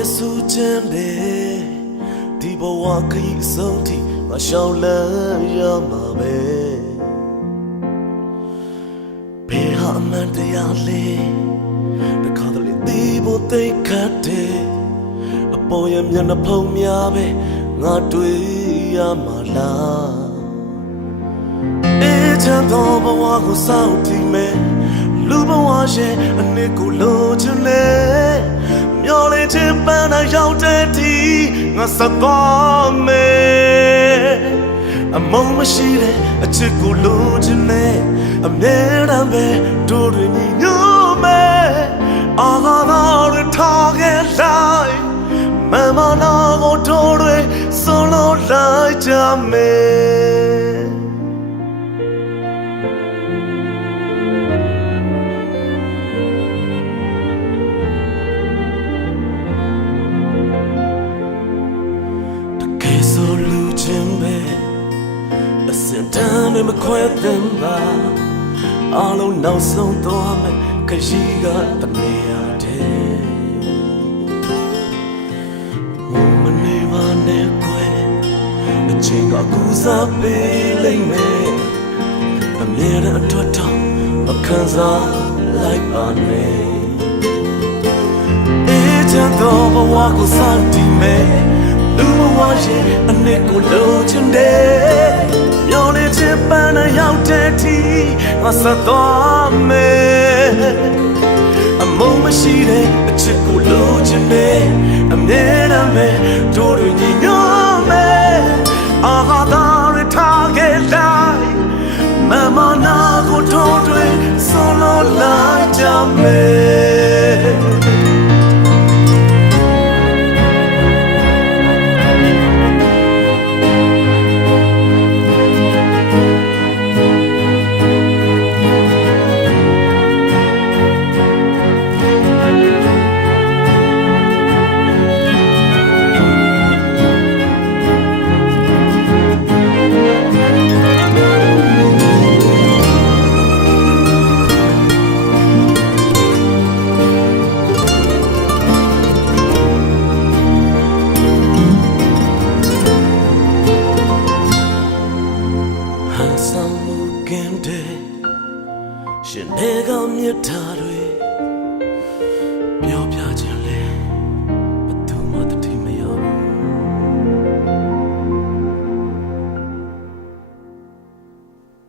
ရဲ့စူးချမ်းပဲဒီဘဝခရီးအဆုံးထိမရှောင်လန်းရမှာပဲဘယ်ဟာအမှန်တရားလဲတခါတလေဒီဘုတ်သိခတ်တဲ့အပေါ်ရဲ့မျက်နှာဖုံးများပဲငါတွေ့ရမှာလားအေးချမ်းသောဘဝကိုစောင့်ကြည့်မယ်လူဘဝရဲ့အနှစ်ကိုလိုချင်တယ်မျောလေးချင်းပန်းနဲ့ရောက်တဲ့ဒီငါစသွားမယ်အမုန်းမရှိတဲ့အချစ်ကိုလိုချင်တယ်အမြဲတမ်းပဲတို့တွေညီညွတ်မယ်အာဃာတော်တွေထားခဲ့လိုက်မမနာကိုတို့တွေဆုံးလို့လိုက်ကြမယ်အစင်တမ်းမခွဲတင်ပါအလုံးနောက်ဆုံးသွားမယ်ခရီးကတနေရတယ်မနေပါနဲ့ကွယ်အချိန်ကကူစားပေးလိမ့်မယ်အမြဲတမ်းအတွက်တော့မခံစားလိုက်ပါနဲ့အေးချမ်းသောဘဝကိုစောင့်တည်မယ်လူဘဝရဲ့အနှစ်ကိုလိုချင်တယ်မျောလေးချင်းပန်းနဲ့ရောက်တဲ့ဒီငါဆက်သွားမယ်အမုန်းမရှိတဲ့အချစ်ကိုလိုချင်တယ်အမြဲတမ်းပဲတို့တွေညီညွတ်မယ်အာဃာတော်တွေထားခဲ့လိုက်မမနာကိုတို့တွေဆုံးလို့လိုက်ကြမယ်ရှင်နေကမြတ်တာတွေပြောပြခြင်းလဲဘယ်သူမှတတိမရဘူး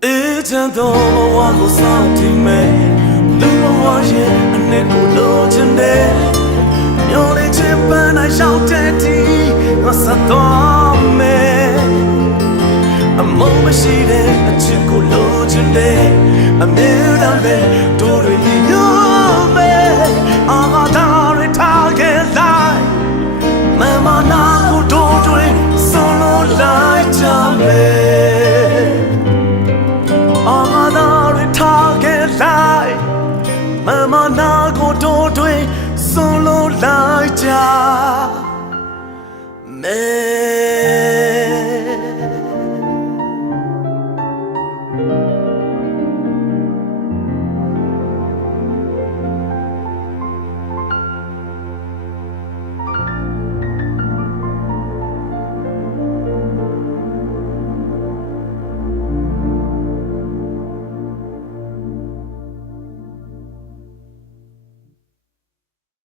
အေးချမ်းသောဘဝကိုစောင့်ကြည့်မယ်လူဘဝရဲ့အနှစ်ကိုလိုချင်တယ်မျောလေးချင်းပန်းနဲ့ရောက်တဲ့ဒီငါဆက်သွားမယ်အမုန်းမရှိတဲ့အချစ်ကိုလိုချင်တယ်အမြဲတမ်းပဲတို့တွေညီညွတ်မယ်အာဃာတော်တွေထားခဲ့လိုက်မမနာကိုတို့တွေဆုံးလို့လိုက်ကြမယ်အာဃာတော်တွေထားခဲ့လိုက်မမနာကိုတို့တွေဆုံးလို့လိုက်ကြမယ်